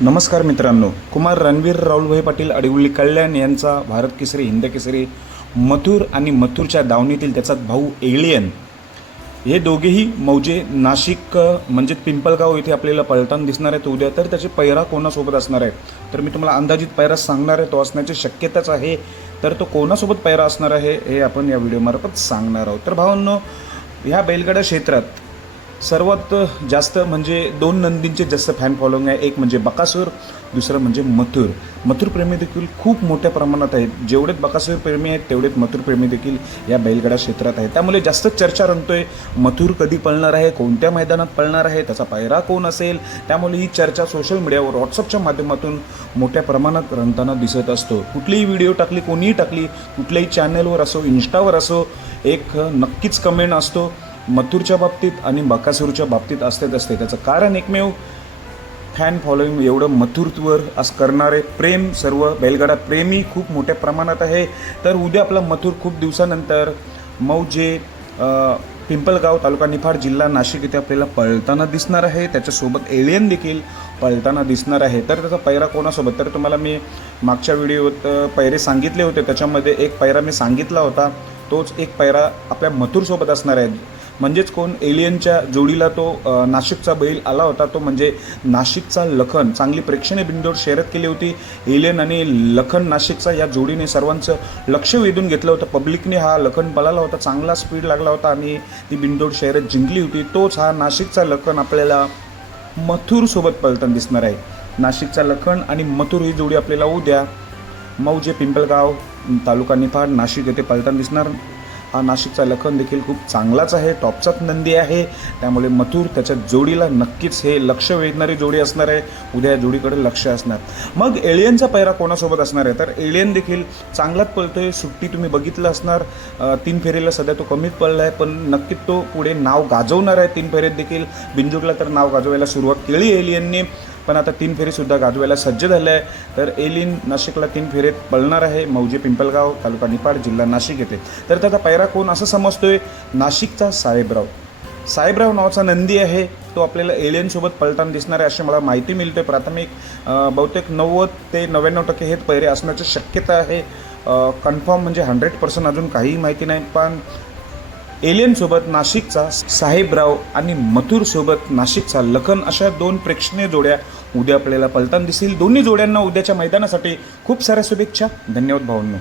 नमस्कार मित्रांनो, कुमार रणवीर राहुलभाई पाटील अडिवली कल्याण यांचा भारत केसरी हिंद केसरी मथुर आणि मथुरच्या दावणीतील त्याचा भाऊ एलियन हे दोघेही मौजे नाशिक म्हणजे पिंपळगाव इथे आपल्याला पळताना दिसणार आहेत उद्या. तर त्याची पैरा कोणासोबत असणार आहे तर मी तुम्हाला अंदाजित पैरा सांगणार आहे, तो असण्याची शक्यताच आहे. तर तो कोणासोबत पैरा असणार आहे हे आपण या व्हिडिओमार्फत सांगणार आहोत. तर भावांनो, ह्या बैलगाडा क्षेत्रात सर्वात जास्त म्हणजे दोन नंदींचे जास्त फॅन फॉलोइंग आहे. एक म्हणजे बकासूर, दुसरं म्हणजे मथुर. मथुर प्रेमी देखील खूप मोठ्या प्रमाणात आहेत. जेवढेच बकासूर प्रेमी आहेत तेवढेच मथुर प्रेमी देखील या बैलगाडा क्षेत्रात आहेत. त्यामुळे जास्त चर्चा रंगतोय मथुर कधी पळणार आहे, कोणत्या मैदानात पळणार आहे, त्याचा पायरा कोण असेल. त्यामुळे ही चर्चा सोशल मीडियावर व्हॉट्सअपच्या माध्यमातून मोठ्या प्रमाणात रंगताना दिसत असतो. कुठलीही व्हिडिओ टाकली, कोणीही टाकली, कुठल्याही चॅनलवर असो, इन्स्टावर असो, एक नक्कीच कमेंट असतो मथुरच्या बाबतीत आणि बकासूरच्या बाबतीत असते. त्याचं कारण एकमेव फॅन फॉलोइंग एवढं मथुरवर करणारे प्रेम, सर्व बैलगाडा प्रेमी खूप मोठ्या प्रमाणात आहे. तर उद्या आपला मथुर खूप दिवसानंतर मौजे पिंपळगाव, तालुका निफाड, जिल्हा नाशिक इथे आपल्याला पळताना दिसणार आहे. त्याच्यासोबत एलियन देखील पळताना दिसणार आहे. तर त्याचा पैरा कोणासोबत, तर तुम्हाला मी मागच्या व्हिडिओत पैरे सांगितले होते. त्याच्यामध्ये एक पैरा मी सांगितला होता, तोच एक पैरा आपल्या मथुरसोबत असणार आहे. म्हणजेच कोण, एलियनच्या जोडीला तो नाशिकचा बैल आला होता, तो म्हणजे नाशिकचा लखन. चांगली प्रेक्षणीय बिंदोड शर्यत केली होती. एलियन आणि लखन नाशिकचा या जोडीने सर्वांचं लक्ष वेधून घेतलं होतं. पब्लिकने हा लखन पळाला होता, चांगला स्पीड लागला होता आणि ती बिंदोड शर्यत जिंकली होती. तोच हा नाशिकचा लखन आपल्याला मथुरसोबत पळताना दिसणार आहे. नाशिकचा लखन आणि मथुर ही जोडी आपल्याला उद्या मौजे पिंपळगाव, तालुका निफाड, नाशिक येथे पळताना दिसणार. हा नाशिकचा लखन देखील खूप चांगलाच आहे, टॉपचाच नंदी आहे. त्यामुळे मथुर त्याच्या जोडीला नक्कीच हे लक्ष वेधणारी जोडी असणार आहे. उद्या या जोडीकडे लक्ष असणार. मग एलियनचा पैरा कोणासोबत असणार आहे तर एलियन देखील चांगलाच पळतोय. सुट्टी तुम्ही बघितलं असणार, 3 फेरीला सध्या तो कमीच पळला आहे, पण नक्कीच तो पुढे नाव गाजवणार आहे. 3 फेरीत देखील बिंजोडला तर नाव गाजवायला सुरुवात केली एलियनने, पण आता 3 फेरीसुद्धा गाजवायला सज्ज झाले आहे. तर एलियन नाशिकला 3 फेरीत पळणार आहे, मौजे पिंपळगाव, तालुका निफाड, जिल्हा नाशिक येथे. तर त्याचा पैरा कोण असं समजतोय, नाशिकचा साहेबराव नावाचा नंदी आहे, तो आपल्याला एलियनसोबत पळताना दिसणार आहे अशी मला माहिती मिळते. प्राथमिक बहुतेक 90 ते 99% हेच पैरे असण्याची शक्यता आहे. कन्फर्म म्हणजे 100% अजून काहीही माहिती नाही. पण एलियनसोबत नाशिकचा साहेबराव आणि मथुरसोबत नाशिकचा लखन अशा 2 प्रेक्षणीय जोड्या उद्या आपल्याला पळताना दिसतील. दोन्ही जोड्यांना उद्याच्या मैदानासाठी खूप साऱ्या शुभेच्छा. धन्यवाद भावांनो.